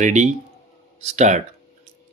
Ready? Start.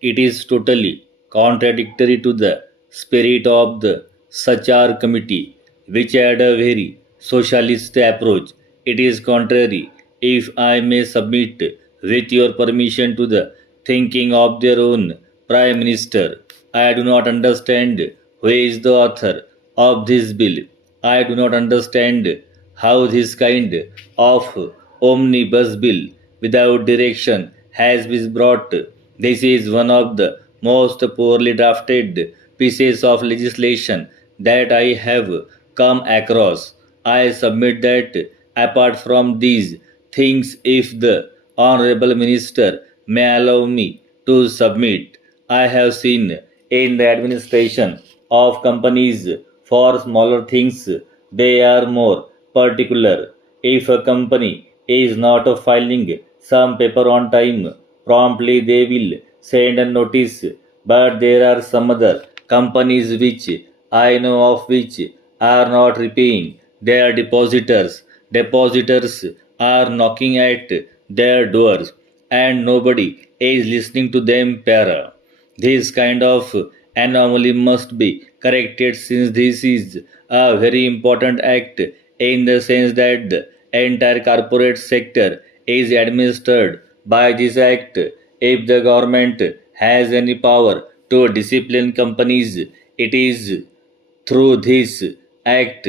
It is totally contradictory to the spirit of the Sachar committee, which had a very socialist approach. It is contrary, if I may submit with your permission, to the thinking of their own Prime Minister. I do not understand who is the author of this bill. I do not understand how this kind of omnibus bill without direction has been brought. This is one of the most poorly drafted pieces of legislation that I have come across. I submit that apart from these things, if the Honorable Minister may allow me to submit, I have seen in the administration of companies for smaller things, they are more particular. If a company is not filing some paper on time, promptly they will send a notice. But there are some other companies which I know of which are not repaying their depositors. Depositors are knocking at their doors and nobody is listening to them. Para. This kind of anomaly must be corrected, since this is a very important act in the sense that the entire corporate sector is administered by this act. If the government has any power to discipline companies, it is through this act,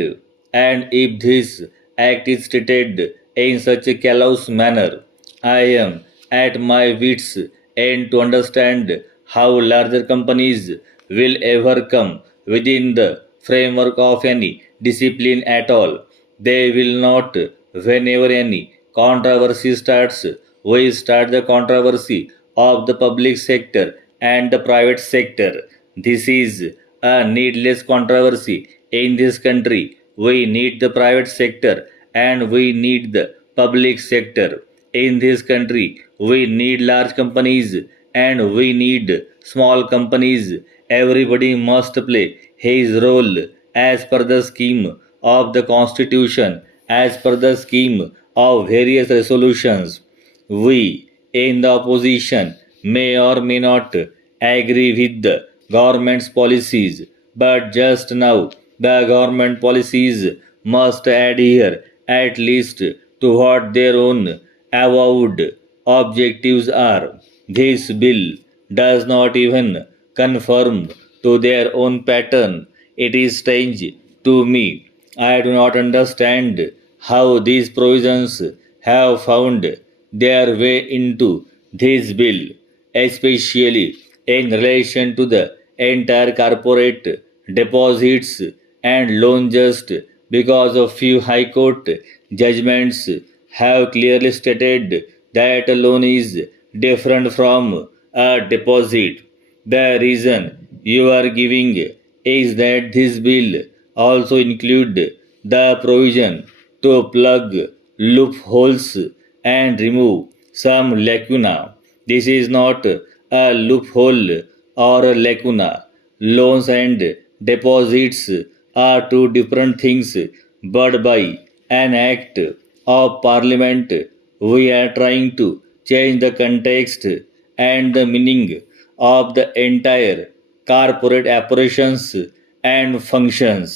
and if this act is treated in such a callous manner, I am at my wits' end to understand how larger companies will ever come within the framework of any discipline at all. They will not. Whenever any controversy starts, we start the controversy of the public sector and the private sector. This is a needless controversy in this country. We need the private sector and we need the public sector. In this country, we need large companies and we need small companies. Everybody must play his role as per the scheme of the Constitution, as per the scheme of various resolutions. We in the opposition may or may not agree with the government's policies, but just now the government policies must adhere at least to what their own avowed objectives are. This bill does not even conform to their own pattern. It is strange to me. I do not understand how these provisions have found their way into this bill, especially in relation to the entire corporate deposits and loan, just because a few high court judgments have clearly stated that a loan is different from a deposit. The reason you are giving is that this bill also include the provision to plug loopholes and remove some lacuna. This is not a loophole or a lacuna. Loans and deposits are two different things, but by an act of parliament, we are trying to change the context and the meaning of the entire corporate operations and functions.